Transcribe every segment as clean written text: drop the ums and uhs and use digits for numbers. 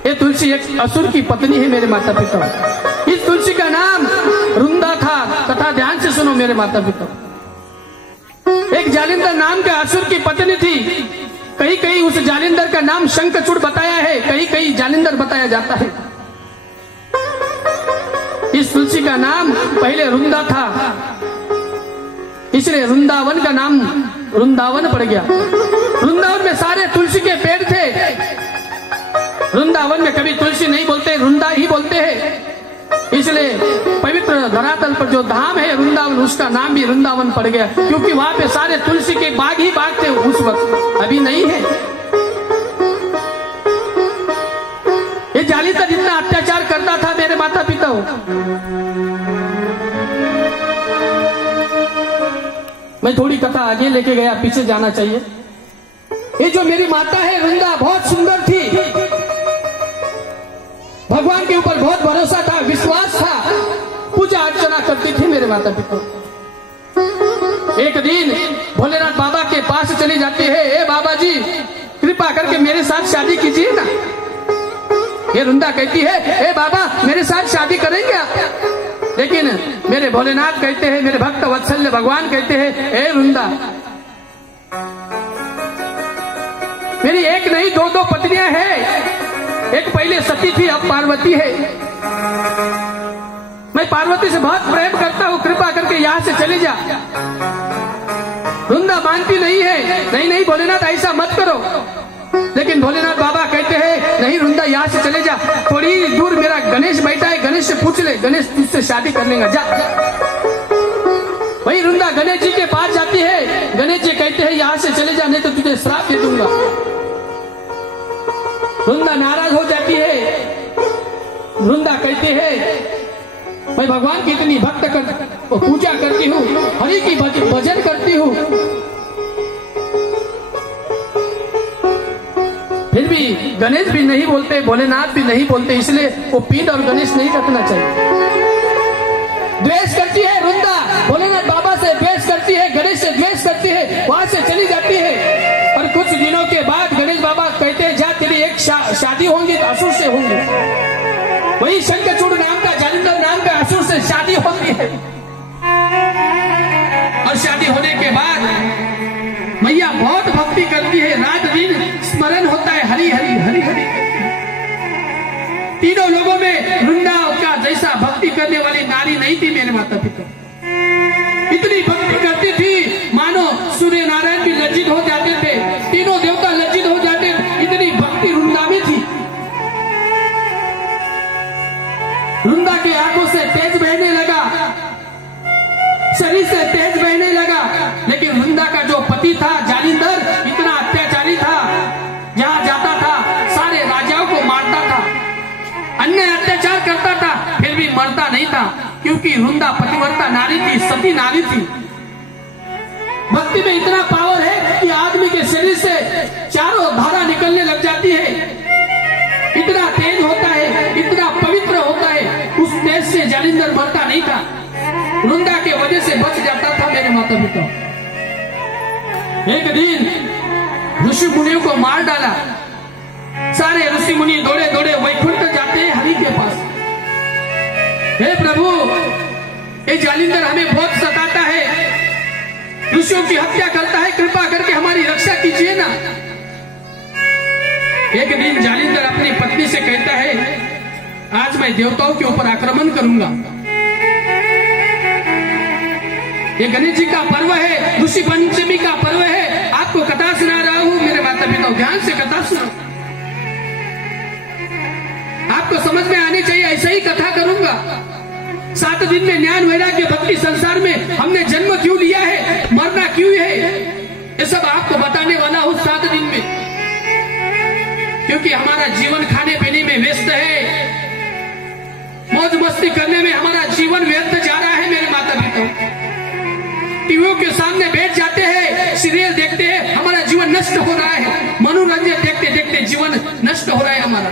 ये तुलसी एक असुर की पत्नी है मेरे माता पिता। इस तुलसी का नाम रुंदा था तथा ध्यान से सुनो मेरे माता पिता। एक जालिंदर नाम के असुर की पत्नी थी। कहीं कहीं उस जालिंदर का नाम शंखचूड़ बताया है, कहीं कहीं जालिंदर बताया जाता है। इस तुलसी का नाम पहले रुंदा था, इसलिए वृंदावन का नाम वृंदावन पड़ गया। वृंदावन में सारे तुलसी के पेड़ थे। वृंदावन में कभी तुलसी नहीं बोलते, रुंदा ही बोलते हैं। इसलिए पवित्र धरातल पर जो धाम है वृंदावन, उसका नाम भी वृंदावन पड़ गया, क्योंकि वहां पे सारे तुलसी के बाग ही बाग थे उस वक्त, अभी नहीं है। ये जालिंदर इतना अत्याचार करता था मेरे माता पिता। मैं थोड़ी कथा आगे लेके गया, पीछे जाना चाहिए। ये जो मेरी माता है वृंदा बहुत सुंदर थी, भगवान के ऊपर बहुत भरोसा था, विश्वास था, पूजा अर्चना करती थी मेरे माता पिता। एक दिन भोलेनाथ बाबा के पास चली जाती है, ए बाबा जी कृपा करके मेरे साथ शादी कीजिए ना। ये वृंदा कहती है, ए बाबा मेरे साथ शादी करेंगे आप? लेकिन मेरे भोलेनाथ कहते हैं, मेरे भक्त वत्सल्य भगवान कहते हैं, ए वृंदा मेरी एक नहीं दो पत्नियां हैं। एक पहले सती थी, अब पार्वती है। मैं पार्वती से बहुत प्रेम करता हूँ, कृपा करके यहाँ से चली जा। वृंदा मानती नहीं है, नहीं नहीं भोलेनाथ ऐसा मत करो। लेकिन भोलेनाथ बाबा कहते हैं, नहीं वृंदा यहाँ से चले जा, थोड़ी दूर मेरा गणेश बैठा है, गणेश से पूछ ले, गणेश तुझसे शादी कर लेगा, जा। वही वृंदा गणेश जी के पास जाती है। गणेश जी कहते हैं, यहाँ से चले जा, नहीं तो तुझे श्राप दे दूंगा। वृंदा नाराज हो जाती है। वृंदा कहते हैं, मैं भगवान की इतनी भक्त पूजा करती हूँ, हरि की भजन करती हूँ, फिर भी गणेश भी नहीं बोलते, भोलेनाथ भी नहीं बोलते, इसलिए वो पीठ और गणेश नहीं रखना चाहिए। द्वेष करती है वृंदा, भोलेनाथ बाबा से द्वेष करती है, गणेश से द्वेष करती है, वहां से चली जाती है। और कुछ दिनों के बाद गणेश बाबा कहते हैं, जा तेरी एक शादी होंगी तो असुर से होंगी। वही शंखचूड़ नाम का, जालिंदर नाम का असुर से शादी होती है। और शादी होने के बाद मैया बहुत भक्ति करती है, रात दिन स्मरण होता है, हरि हरि हरि हरि। तीनों लोगों में वृंदा का जैसा भक्ति करने वाली नारी नहीं थी मेरे माता पिता। इतनी भक्ति करती थी मानो सूर्य नारायण भी लज्जित हो जाते थे, तीनों देवता लज्जित हो जाते, इतनी भक्ति वृंदा में थी। वृंदा की आंखों से तेज बहने लगा, शरीर से तेज बहने लगा। लेकिन वृंदा का जो पति था जालिंदर, इतना अत्याचारी था, जहां जाता था सारे राजाओं को मारता था, अन्य अत्याचार करता था, फिर भी मरता नहीं था, क्योंकि वृंदा पतिव्रता नारी थी, सती नारी थी। भक्ति में इतना पावर है कि आदमी के शरीर से चारों धारा निकलने लग जाती है, इतना तेज होता है, इतना पवित्र होता है। उस तेज से जालिंदर मरता नहीं था, वृंदा के वजह से बच जाता था मेरे माता पिता। एक दिन ऋषि मुनियों को मार डाला। सारे ऋषि मुनि दौड़े दौड़े वैकुंठ जाते हैं हरि के पास। हे प्रभु, ये जालिंदर हमें बहुत सताता है, ऋषियों की हत्या करता है, कृपा करके हमारी रक्षा कीजिए ना। एक दिन जालिंदर अपनी पत्नी से कहता है, आज मैं देवताओं के ऊपर आक्रमण करूंगा। ये गणेश जी का पर्व है, ऋषि पंचमी का पर्व है, आपको कथा सुना रहा हूं मेरे माता पिता, ध्यान से कथा सुनो, आपको समझ में आनी चाहिए, ऐसा ही कथा करूंगा। 7 दिन में ज्ञान वैराग्य भक्ति संसार में हमने जन्म क्यों लिया है, मरना क्यों है, ये सब आपको बताने वाला हूं 7 दिन में। क्योंकि हमारा जीवन खाने पीने में व्यस्त है, मौज मस्ती करने में हमारा जीवन व्यर्थ जा रहा है मेरे माता पिता। टीवियों के सामने बैठ जाते हैं, सीरियल देखते हैं, हमारा जीवन नष्ट हो रहा है, मनोरंजन देखते देखते जीवन नष्ट हो रहा है हमारा।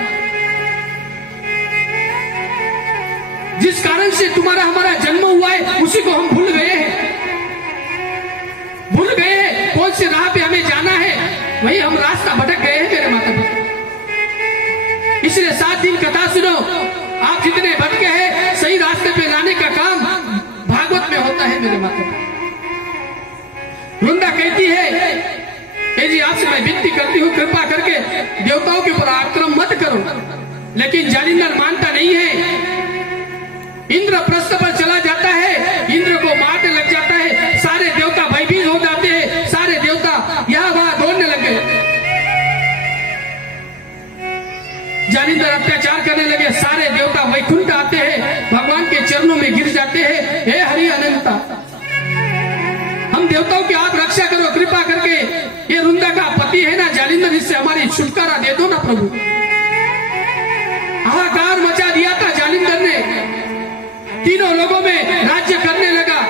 जिस कारण से तुम्हारा हमारा जन्म हुआ है उसी को हम भूल गए हैं, भूल गए हैं कौन सी राह पे हमें जाना है, वही हम रास्ता भटक गए हैं मेरे माता पिता। इसलिए 7 दिन कथा सुनो। आप जितने भटके हैं सही रास्ते पे लाने का काम भागवत में होता है मेरे माता। वृंदा कहती है जी आपसे मैं विनती करती हूँ कृपा करके देवताओं के ऊपर आक्रमण मत करो। लेकिन जालिंदर मानता नहीं है। इंद्र प्रस्थ पर चला जाता है, इंद्र को मारने लग जाता है, सारे देवता भयभीत हो जाते हैं, सारे देवता यहां वहां दौड़ने लग गए। जालिंदर अत्याचार करने लगे, सारे देवता वैकुंठ आते हैं, भगवान के चरणों में गिर जाते हैं, हे हरि अनंता हम देवताओं की आप रक्षा करो कृपा करके। ये रुंदा का पति है ना जालिंदर, इससे हमारी छुटकारा दे दो ना प्रभु। हाहाकार मचा दिया था जालिंदर ने, तीनों लोगों में राज्य करने लगा,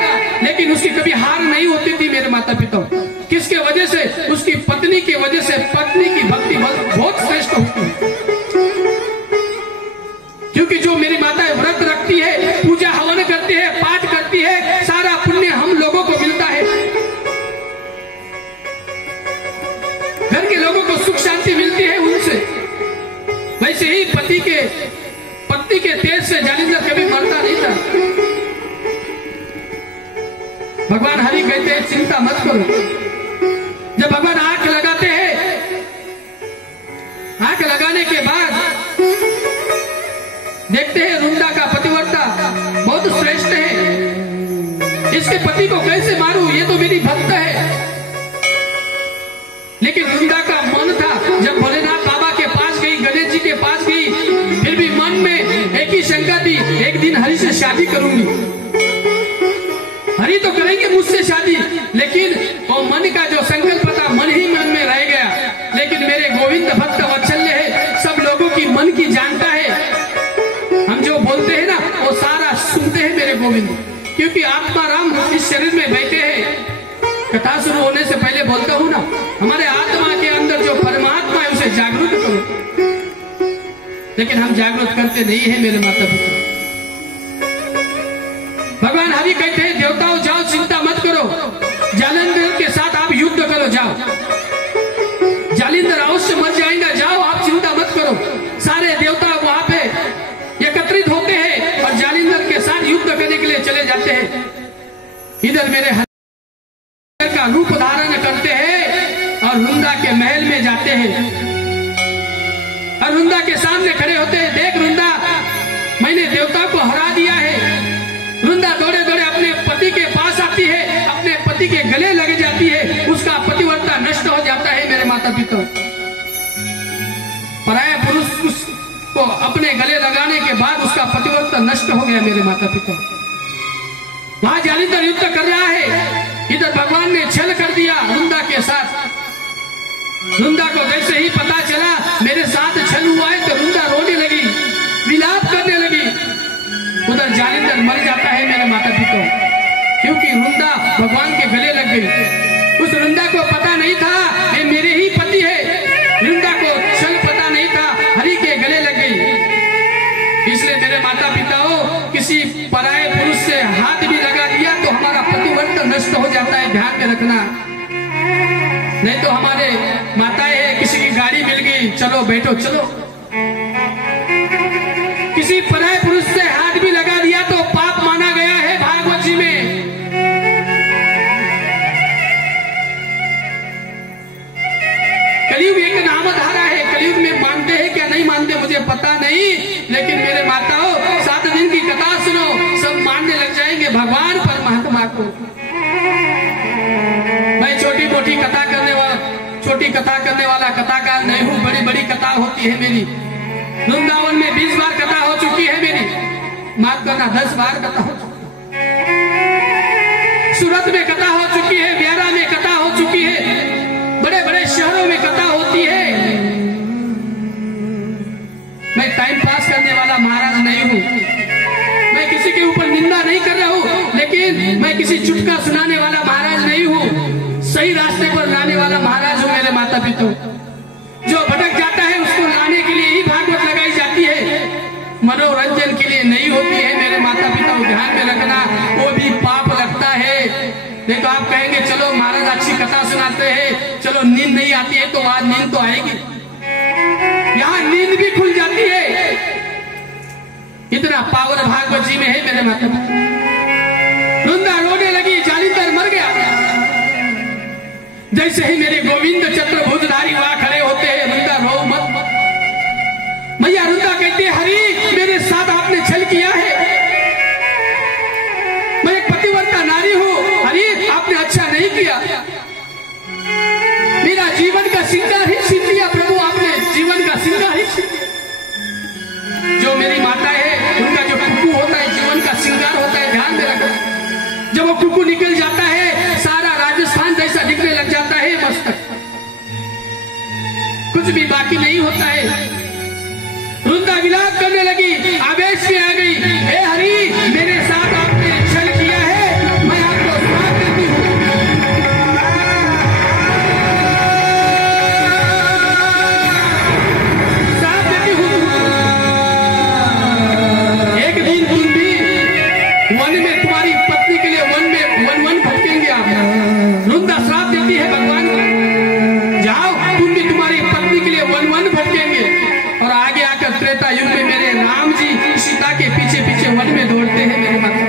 लेकिन उसकी कभी हार नहीं होती थी मेरे माता पिता। किसके वजह से? उसकी पत्नी की वजह से। पत्नी की भक्ति बहुत श्रेष्ठ होती है, क्योंकि जो मेरी माता व्रत रखती है, पूजा हवन करती है, पाठ करती है, सारा पुण्य हम लोगों को मिलता है, घर के लोगों को सुख शांति मिलती है उनसे। वैसे ही पत्नी के तेज से जालिंदर कभी मरता नहीं था। भगवान हरि कहते हैं चिंता मत करो। जब भगवान आंख लगाते हैं, आंख लगाने के बाद देखते हैं रुंदा का पतिव्रता बहुत श्रेष्ठ है, इसके पति को कैसे मारूं, ये तो मेरी भक्त है। लेकिन रुंदा का मन था, जब भोलेनाथ बाबा के पास गई, गणेश जी के पास गई, फिर भी मन में एक ही शंका थी, एक दिन हरि से शादी करूंगी। हरि तो करेंगे मुझसे शादी, लेकिन वो मन का जो संकल्प था मन ही मन में रह गया। लेकिन मेरे गोविंद भक्त वत्सल्य है, सब लोगों की मन की जानता है। हम जो बोलते हैं ना वो सारा सुनते हैं मेरे गोविंद, क्योंकि आत्मा राम इस शरीर में बैठे हैं। कथा शुरू होने से पहले बोलता हूँ ना, हमारे आत्मा के अंदर जो परमात्मा है उसे जागरूक करो, लेकिन हम जागरूक करते नहीं है मेरे माता पिता। भगवान हरि कहते हैं देवताओं जाओ चिंता मत करो, जालिंदर के साथ आप युद्ध करो, जाओ। जालिंदर अवश्य मर जाएगा, जाओ आप चिंता मत करो। सारे देवता वहां पे एकत्रित होते हैं और जालिंदर के साथ युद्ध करने के लिए चले जाते हैं। इधर मेरे हरि का रूप धारण करते हैं और रुंदा के महल में जाते हैं और रुंदा के सामने खड़े होते हैं। देख रुंदा, मैंने देवता को हरा दिया है। रुंदा दौड़े दौड़े अपने पति के पास आती है, अपने पति के गले लग जाती है, उसका पतिव्रता नष्ट हो जाता है मेरे माता पिता। पराया पुरुष उसको अपने गले लगाने के बाद उसका पतिव्रता नष्ट हो गया मेरे माता पिता। वहां जालिंदर युद्ध कर रहा है, इधर भगवान ने छल कर दिया रुंदा के साथ। रुंदा को जैसे ही पता चला मेरे साथ छल हुआ है तो रुंदा रोने लगी, विलाप करने लगी। उधर जालिंदर मर जाता है मेरे माता पिता, क्योंकि रुंदा भगवान के गले लग गई। उस रुंदा को पता नहीं था ये मेरे ही पति है, रुंदा को छल पता नहीं था, हरि के गले लग गई। इसलिए मेरे माता पिताओं, किसी पराये पुरुष से हाथ भी लगा दिया तो हमारा पतिव्रत नष्ट हो जाता है, ध्यान में रखना। नहीं तो हमारे माताएं हैं, किसी की गाड़ी मिल गई, चलो बैठो चलो। किसी पराये पुरुष से हाथ भी लगा दिया तो पाप माना गया है भागवत जी में। कलयुग एक नामधारा है, कलयुग में मानते हैं क्या नहीं मानते मुझे पता नहीं, लेकिन मेरे माताओं 7 दिन की कथा सुनो, सब मानने लग जाएंगे भगवान परमात्मा को। मैं छोटी मोटी कथा करने वाला कथाकार नहीं हूँ, बड़ी बड़ी कथा होती है मेरी। वृंदावन में 20 बार कथा हो चुकी है मेरी, माफ करना 10 बार कथा हो चुकी है। सूरत में कथा हो चुकी है, ब्यारा में कथा हो चुकी है, बड़े बड़े शहरों में कथा होती है। मैं टाइम पास करने वाला महाराज नहीं हूँ, मैं किसी के ऊपर निंदा नहीं कर रहा हूँ, लेकिन मैं किसी चुटका सुनाने वाला महाराज नहीं हूँ, सही रास्ते पर लाने वाला महाराज हूँ मेरे माता पिता। जो भटक जाता है उसको लाने के लिए ही भागवत लगाई जाती है, मनोरंजन के लिए नहीं होती है मेरे माता पिता। ध्यान में रखना, वो भी पाप लगता है। नहीं तो आप कहेंगे चलो महाराज अच्छी कथा सुनाते हैं, चलो नींद नहीं आती है तो आज नींद तो आएगी। यहाँ नींद भी खुल जाती है, माता। वृंदा रोने लगी, जालिंदर मर गया। जैसे ही मेरे गोविंद चतुर्भुजधारी वहां खड़े होते हैं, वृंदा रो मत। मैया वृंदा कहती है, हरि मेरे साथ आपने छल किया है, मैं एक पतिव्रता नारी हूं, हरि आपने अच्छा नहीं किया, मेरा जीवन का सिंगार ही छीन लिया प्रभु, आपने जीवन का सिंगार ही छीन लिया। जो मेरी माता है उनका जो कुकू होता है जीवन का सिंगार होता है, ध्यान में रखना। जब वो कुकू निकल जाता है सारा राजस्थान जैसा दिखने लग जाता है, मस्तक कुछ भी बाकी नहीं होता है। वृंदा विलाप करने लगी, आवेश में आ गई, हे हरि मेरे साथ आपने छल किया है, मैं आपको श्राप देती हूँ। श्राप देती हूँ, एक दिन तुम भी वन में तुम्हारी पत्नी के लिए वन भटकेंगे आप। वृंदा श्राप देती है भगवान को, जाओ तुम भी तुम्हारी पत्नी के लिए वन भटकेंगे। और आगे आकर त्रेता युग में मेरे राम जी सीता के पीछे पीछे वन में दौड़ते हैं। मेरे माता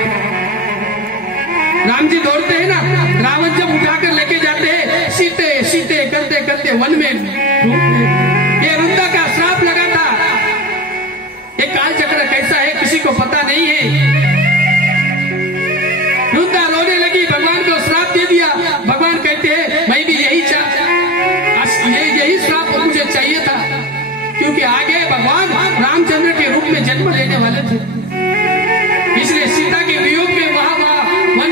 राम जी दौड़ते हैं ना, रावण जब उठाकर लेके जाते हैं, सीते सीते करते करते वन में ढूंढते। ये वृंदा का श्राप लगा था। ये काल चक्र कैसा है किसी को पता नहीं है। वृंदा रोने लगी, भगवान को श्राप दे दिया। भगवान कहते हैं मैं भी यही श्राप मुझे चाहिए था, क्योंकि आगे भगवान रामचंद्र के रूप में जन्म लेने वाले थे। इसलिए सीता के वियोग में वहां वन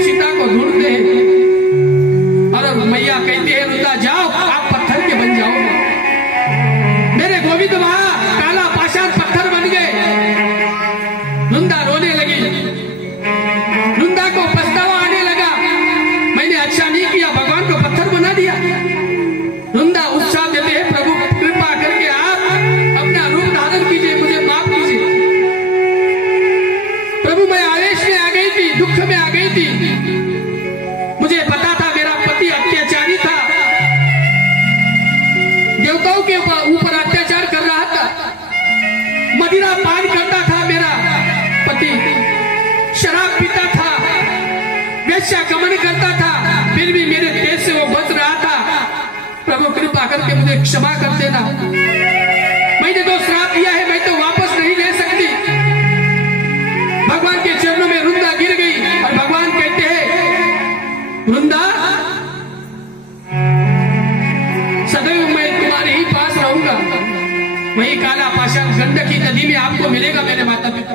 सीता को ढूंढते हैं। और मैया कहती है वृंदा जाओ आप पत्थर के बन जाओ। मेरे गोविंद वहां काला पाषाण पत्थर बन गए। वृंदा रोने लगी, वृंदा को पछतावा आने लगा, मैंने अच्छा नहीं किया, भगवान को पत्थर बना दिया। वृंदा उत्साह देते हैं, प्रभु कृपा करके आप अपना रूप धारण कीजिए, मुझे माफ कीजिए। प्रभु मैं आवेश में आ गई थी, दुख में आ गई थी, मुझे पता था मेरा पति अत्याचारी था, देवताओं के ऊपर अत्याचार कर रहा था, मदिरा पान करता था मेरा पति, शराब पीता था, वेश्या गमन करता था, फिर भी मेरे देश से वो बच रहा था। प्रभु कृपा करके मुझे क्षमा कर देना। मैंने जो श्राप दिया है मैं तो वापस नहीं ले सकती। भगवान के चरणों में वृंदा गिर गई और भगवान कहते हैं वृंदा सदैव मैं तुम्हारे ही पास रहूंगा। वही काला पाषाण गंडकी नदी में आपको मिलेगा मेरे माता पिता।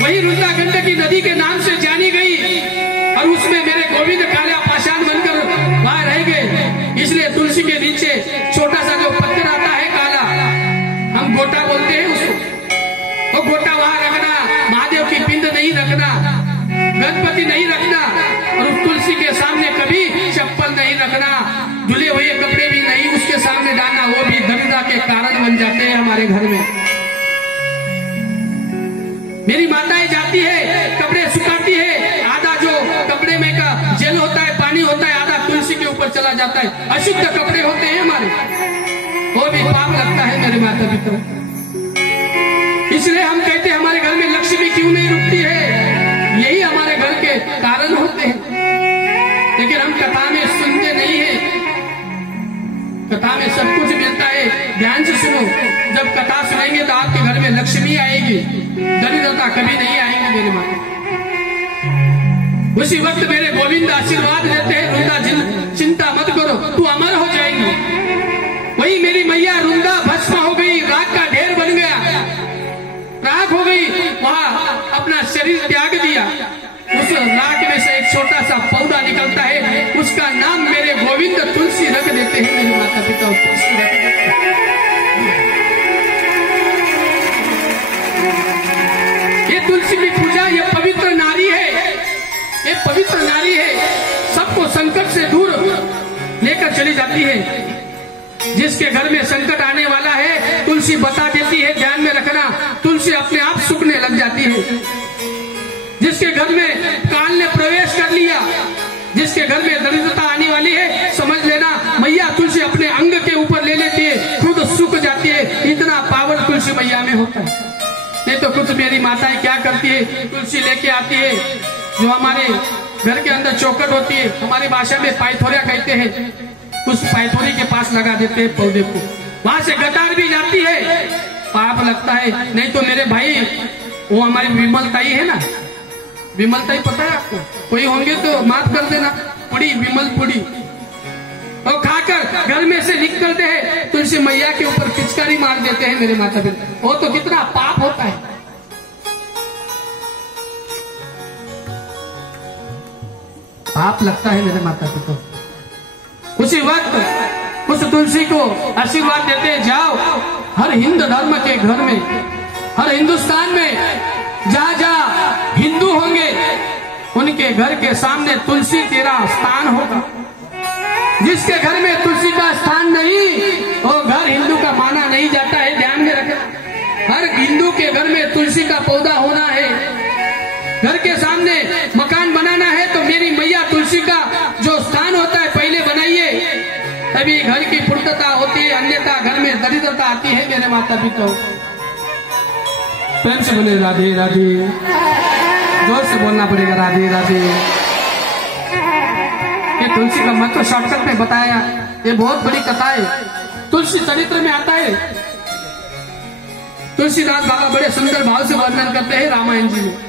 वही वृंदा गंडकी नदी के नाम से जानी गई और उसमें मेरे गोविंद काला पाषाण बनकर वहां रह गए। इसलिए तुलसी के नीचे छोटा सा जो पत्थर आता है काला, हम गोटा बोलते हैं उसको, वो गोटा वहां रखना, महादेव की पिंड नहीं रखना, गणपति नहीं रखना, और उस तुलसी के सामने कभी चप्पल नहीं रखना, धुले हुए कपड़े भी नहीं उसके सामने डालना, वो भी दरिद्रता के कारण बन जाते हैं हमारे घर में। मेरी माताएं जाती है कपड़े सुखाती है, आधा जो कपड़े में का जेल होता है पानी होता है आधा तुलसी के ऊपर चला जाता है, अशुद्ध कपड़े होते हैं हमारे, वो भी पाप लगता है मेरे माता पिता। इसलिए हम कहते हैं हमारे घर में लक्ष्मी क्यों नहीं रुकती है, यही हमारे घर के कारण होते हैं। लेकिन हम कथा में सुनते नहीं है, कथा में सब कुछ मिलता है, ध्यान से सुनो। जब कथा सुनेंगे तो आपके घर में लक्ष्मी आएगी, दरिद्रता कभी नहीं आएगी मेरे माता। उसी वक्त मेरे गोविंद आशीर्वाद देते हैं, वृंदा चिंता मत करो तू अमर हो जाएगी। वही मेरी मैया वृंदा भस्म हो गई, राख का ढेर बन गया, राख हो गई, वहां अपना शरीर त्याग दिया। उस राख में से एक छोटा सा पौधा निकलता है, उसका नाम मेरे गोविंद तुलसी रख देते हैं मेरे माता पिता, तुलसी रख देते हैं। ये तुलसी की पूजा, ये पवित्र नारी है, ये पवित्र नारी है, सबको संकट से दूर लेकर चली जाती है। जिसके घर में संकट आने वाला है तुलसी बता देती है, ध्यान में रखना, तुलसी अपने आप सूखने लग जाती है। जिसके घर में काल ने प्रवेश कर लिया, जिसके घर में दरिद्रता आने वाली है, समझ लेना मैया तुलसी अपने अंग के ऊपर ले लेती है, खुद सूख जाती है। इतना पावर तुलसी मैया में होता है। नहीं तो कुछ मेरी माताएं क्या करती है, तुलसी लेके आती है, जो हमारे घर के अंदर चौखट होती है, हमारी भाषा में पाइथोरिया कहते हैं, उस पाइथोरी के पास लगा देते हैं पौधे को। वहां से गटार भी जाती है, पाप लगता है। नहीं तो मेरे भाई, वो हमारी विमलताई है ना, विमलताई पता है आपको? कोई होंगे तो माफ कर देना, पुड़ी, विमल पुड़ी, और खाकर घर में से निकलते हैं, तुलसी मैया के ऊपर पिचकारी मार देते हैं मेरे माता पिता। वो तो कितना पाप होता है। पाप लगता है मेरे माता पिता। उसी वक्त उस तुलसी को आशीर्वाद देते हैं, जाओ हर हिंदू धर्म के घर में, हर हिंदुस्तान में जहाँ जहाँ हिंदू होंगे उनके घर के सामने तुलसी तेरा स्थान होगा। जिसके घर में तुलसी का स्थान नहीं, वो घर हिंदू का माना नहीं जाता है, ध्यान में रखें। हर हिंदू के घर में तुलसी का पौधा होना है। घर के सामने मकान बनाना है तो मेरी मैया तुलसी का जो स्थान होता है पहले बनाइए, तभी घर की पूर्णता होती है, अन्यथा घर में दरिद्रता आती है मेरे माता पिता। प्रेम से बोले राधे राधे, जोर से बोलना पड़ेगा राधे राधे। ये तुलसी का महत्व शॉर्टकट में बताया, ये बहुत बड़ी कथा है, तुलसी चरित्र में आता है। तुलसीदास बाबा बड़े सुंदर भाव से वर्णन करते हैं रामायण जी में।